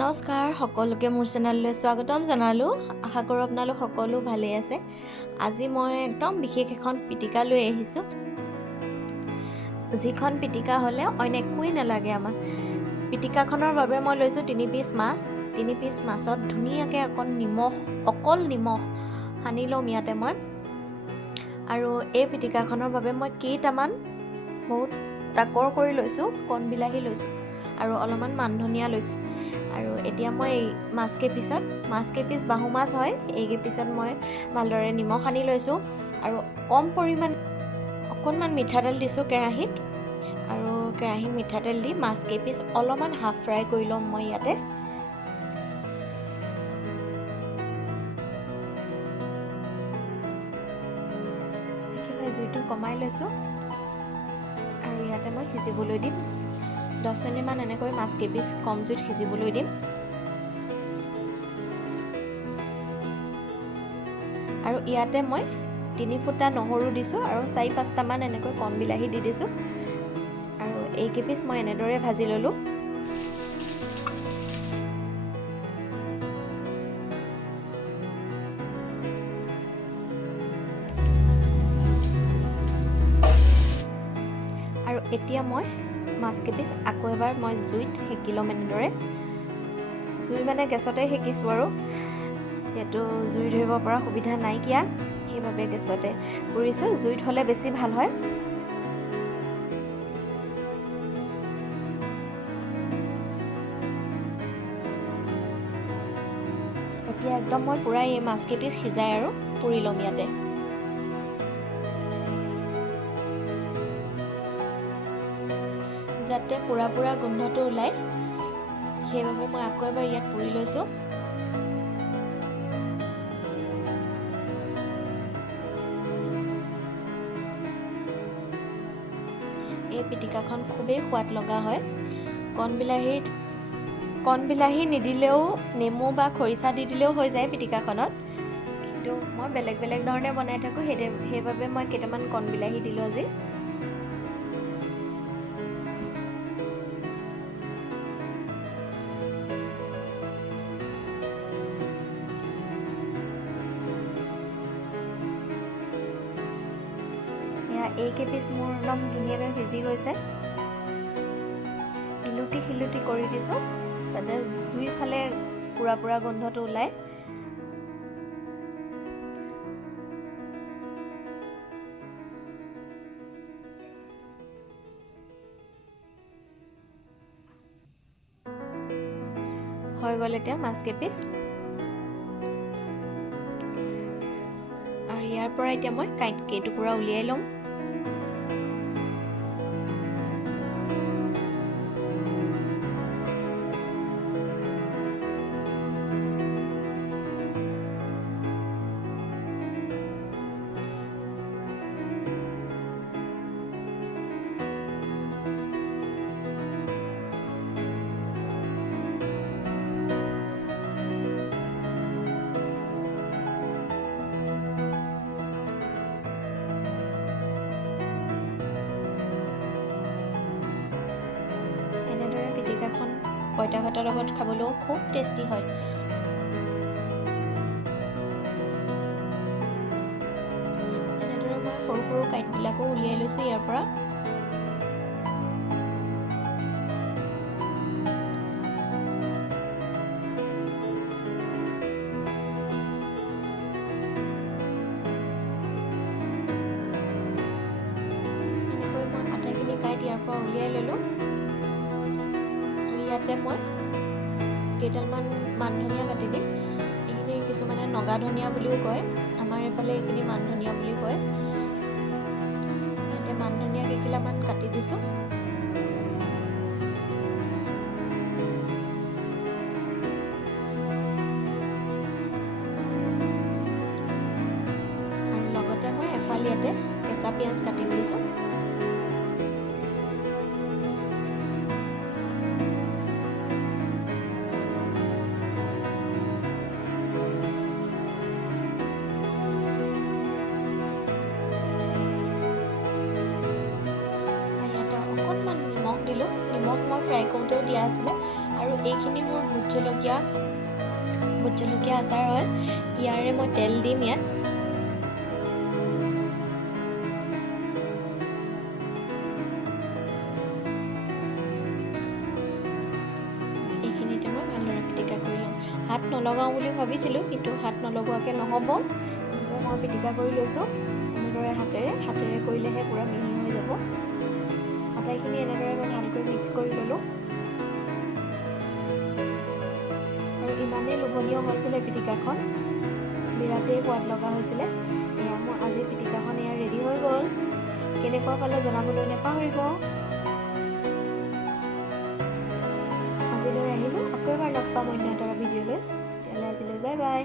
নমস্কাৰ সকলোকে মোৰ চেনেললৈ স্বাগতম জনালোঁ। আশা কৰোঁ আপোনালোক সকলো ভালে আছে। আজি মই একদম বিশেষ এখন পিটিকা লৈ আহিছোঁ, যিখন পিটিকা হ'লে অইন একোৱেই নালাগে আমাক। পিটিকাখনৰ বাবে মই লৈছোঁ 3 পিচ মাছ। 3 পিচ মাছত ধুনীয়াকৈ অকল নিমখ সানি ল'ম ইয়াতে মই। আৰু এই পিটিকাখনৰ বাবে মই কেইটামান বহুত ডাকৰ কৰি লৈছোঁ, কণ বিলাহী লৈছোঁ আৰু অলপমান মান ধনিয়া লৈছোঁ। আৰু এতিয়া মই মাছ কেইপিচ বাহু মাছ হয়, এইকেইপিচত মই ভালদৰে নিমখ সানি লৈছোঁ আৰু কম পৰিমাণে অকণমান মিঠাতেল দিছোঁ কেৰাহীত। আৰু কেৰাহীত মিঠাতেল দি মাছ কেইপিচ অলপমান হাফ ফ্ৰাই কৰি ল'ম মই ইয়াতে। একেবাৰে জুইটো কমাই লৈছোঁ আৰু ইয়াতে মই সিজিবলৈ দিম। 10 মিনিটমান এনেকৈ মাছ কেইপিচ কম জুইত সিজিবলৈ দিম। আৰু ইয়াতে মই 3 ফুটা নহৰু দিছোঁ আৰু 4-5টামান এনেকৈ কণ বিলাহী দি দিছোঁ। আৰু এইকেইপিচ মই এনেদৰে ভাজি ল'লোঁ। আৰু এতিয়া মই মাছ কেইপিচ আকৌ এবাৰ মই জুইত সেকি ল'ম এনেদৰে। জুই মানে গেছতে সেকিছোঁ আৰু ইয়াতো জুই ধৰিব পৰা সুবিধা নাইকিয়া, সেইবাবে গেছতে পুৰিছোঁ। জুইত হ'লে বেছি ভাল হয়। এতিয়া একদম মই পুৰা এই মাছ কেইপিচ সিজাই আৰু পুৰি ল'ম ইয়াতে। যাতে পুৰা গোন্ধটো ওলায়, সেইবাবে মই আকৌ এবাৰ ইয়াত পুৰি লৈছোঁ। এই পিটিকাখন খুবেই সোৱাদ লগা হয়। কণ বিলাহী নিদিলেও নেমু বা খৰিচা দি দিলেও হৈ যায় পিটিকাখনত, কিন্তু মই বেলেগ ধৰণে বনাই থাকোঁ, সেইবাবে মই কেইটামান কণ বিলাহী দিলোঁ আজি। এইকেইপিচ মোৰ একদম ধুনীয়াকৈ সিজি গৈছে। শিলুটি কৰি দিছোঁ যাতে দুইফালে পুৰা গোন্ধটো ওলায়। হৈ গ'ল এতিয়া মাছ কেইপিচ। আৰু ইয়াৰ পৰা এতিয়া মই কেইটুকুৰা উলিয়াই ল'ম। পিটিকাখন পঁইতা ভাতৰ লগত খাবলৈও খুব টেষ্টি হয়। এনেদৰে মই সৰু কাঁইটবিলাকো উলিয়াই লৈছোঁ ইয়াৰ পৰা। এনেকৈ মই আটাইখিনি কাঁইট ইয়াৰ পৰা উলিয়াই ল'লোঁ। ইয়াতে মই কেইডালমান মান ধনিয়া কাটি দিম। এইখিনি কিছুমানে নগা ধনিয়া বুলিও কয়, আমাৰ এইফালে এইখিনি মান ধনিয়া বুলি কয়। ইয়াতে মান ধনিয়া কেইখিলামান কাটি দিছোঁ। আৰু লগতে মই এফাল ইয়াতে কেঁচা পিঁয়াজ কাটি দিছোঁ। নিমখ মই ফ্ৰাই কৰোঁতেও দিয়া আছিলে আৰু এইখিনি মোৰ ভোট জলকীয়া আচাৰ হয়। ইয়াৰে মই তেল দিম ইয়াত। এইখিনিতে মই ভালদৰে পিটিকা কৰি ল'ম। হাত নলগাওঁ বুলি ভাবিছিলোঁ, কিন্তু হাত নলগোৱাকৈ নহ'ব। মই পিটিকা কৰি লৈছোঁ এনেদৰে হাতেৰে কৰিলেহে পূৰা মিহি হৈ যাব। আটাইখিনি এনেদৰে মই ভালকৈ মিক্স কৰি ল'লোঁ। আৰু ইমানেই লোভনীয় হৈছিলে পিটিকাখন, বিৰাটেই সোৱাদ লগা হৈছিলে। এয়া মোৰ আজি পিটিকাখন এয়া ৰেডি হৈ গ'ল। কেনেকুৱা পালে জনাবলৈ নাপাহৰিব। আজিলৈ আহিলোঁ, আকৌ এবাৰ লগ পাম অন্য এটা ভিডিঅ'লৈ। তেতিয়াহ'লে আজিলৈ বাই বাই।